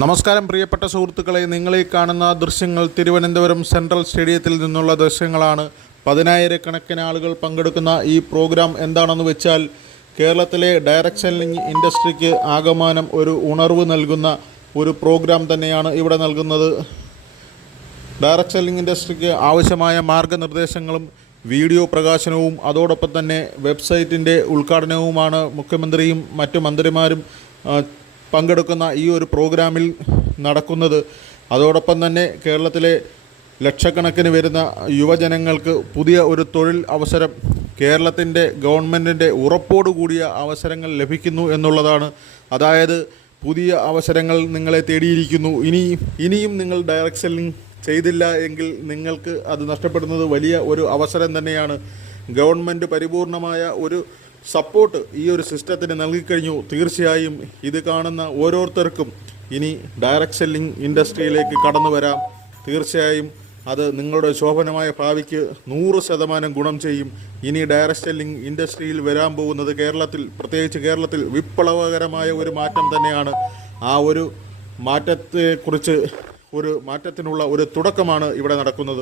നമസ്കാരം പ്രിയപ്പെട്ട സുഹൃത്തുക്കളെ, നിങ്ങളീ കാണുന്ന ദൃശ്യങ്ങൾ തിരുവനന്തപുരം സെൻട്രൽ സ്റ്റേഡിയത്തിൽ നിന്നുള്ള ദൃശ്യങ്ങളാണ്. 10,000-കണക്കിന് ആളുകൾ പങ്കെടുക്കുന്ന ഈ പ്രോഗ്രാം എന്താണെന്ന് വെച്ചാൽ കേരളത്തിലെ ഡയറക്ട് സെല്ലിംഗ് ഇൻഡസ്ട്രിക്ക് ആകമാനം ഒരു ഉണർവ് നൽകുന്ന ഒരു പ്രോഗ്രാം തന്നെയാണ് ഇവിടെ നൽകുന്നത്. ഡയറക്ട് സെല്ലിംഗ് ഇൻഡസ്ട്രിക്ക് ആവശ്യമായ മാർഗനിർദ്ദേശങ്ങളും വീഡിയോ പ്രകാശനവും അതോടൊപ്പം തന്നെ വെബ്സൈറ്റിൻ്റെ ഉദ്ഘാടനവുമാണ് മുഖ്യമന്ത്രിയും മറ്റു മന്ത്രിമാരും പങ്കെടുക്കുന്ന ഈ ഒരു പ്രോഗ്രാമിൽ നടക്കുന്നത്. അതോടൊപ്പം തന്നെ കേരളത്തിലെ ലക്ഷക്കണക്കിന് വരുന്ന യുവജനങ്ങൾക്ക് പുതിയ ഒരു തൊഴിൽ അവസരം കേരളത്തിൻ്റെ ഗവൺമെൻറ്റിൻ്റെ ഉറപ്പോടുകൂടിയ അവസരങ്ങൾ ലഭിക്കുന്നു എന്നുള്ളതാണ്. അതായത് പുതിയ അവസരങ്ങൾ നിങ്ങളെ തേടിയിരിക്കുന്നു. ഇനിയും നിങ്ങൾ ഡയറക്ട് സെല്ലിംഗ് ചെയ്തില്ല എങ്കിൽ നിങ്ങൾക്ക് അത് നഷ്ടപ്പെടുന്നത് വലിയ ഒരു അവസരം തന്നെയാണ്. ഗവൺമെൻറ് പരിപൂർണമായ ഒരു സപ്പോർട്ട് ഈ ഒരു സിസ്റ്റത്തിന് നൽകിക്കഴിഞ്ഞു. തീർച്ചയായും ഇത് കാണുന്ന ഓരോരുത്തർക്കും ഇനി ഡയറക്ട് സെല്ലിംഗ് ഇൻഡസ്ട്രിയിലേക്ക് കടന്നു വരാം. തീർച്ചയായും അത് നിങ്ങളുടെ ശോഭനമായ ഭാവിക്ക് 100% ഗുണം ചെയ്യും. ഇനി ഡയറക്ട് സെല്ലിംഗ് ഇൻഡസ്ട്രിയിൽ വരാൻ പോകുന്നത് പ്രത്യേകിച്ച് കേരളത്തിൽ വിപ്ലവകരമായ ഒരു മാറ്റം തന്നെയാണ്. ആ ഒരു മാറ്റത്തിനുള്ള ഒരു തുടക്കമാണ് ഇവിടെ നടക്കുന്നത്.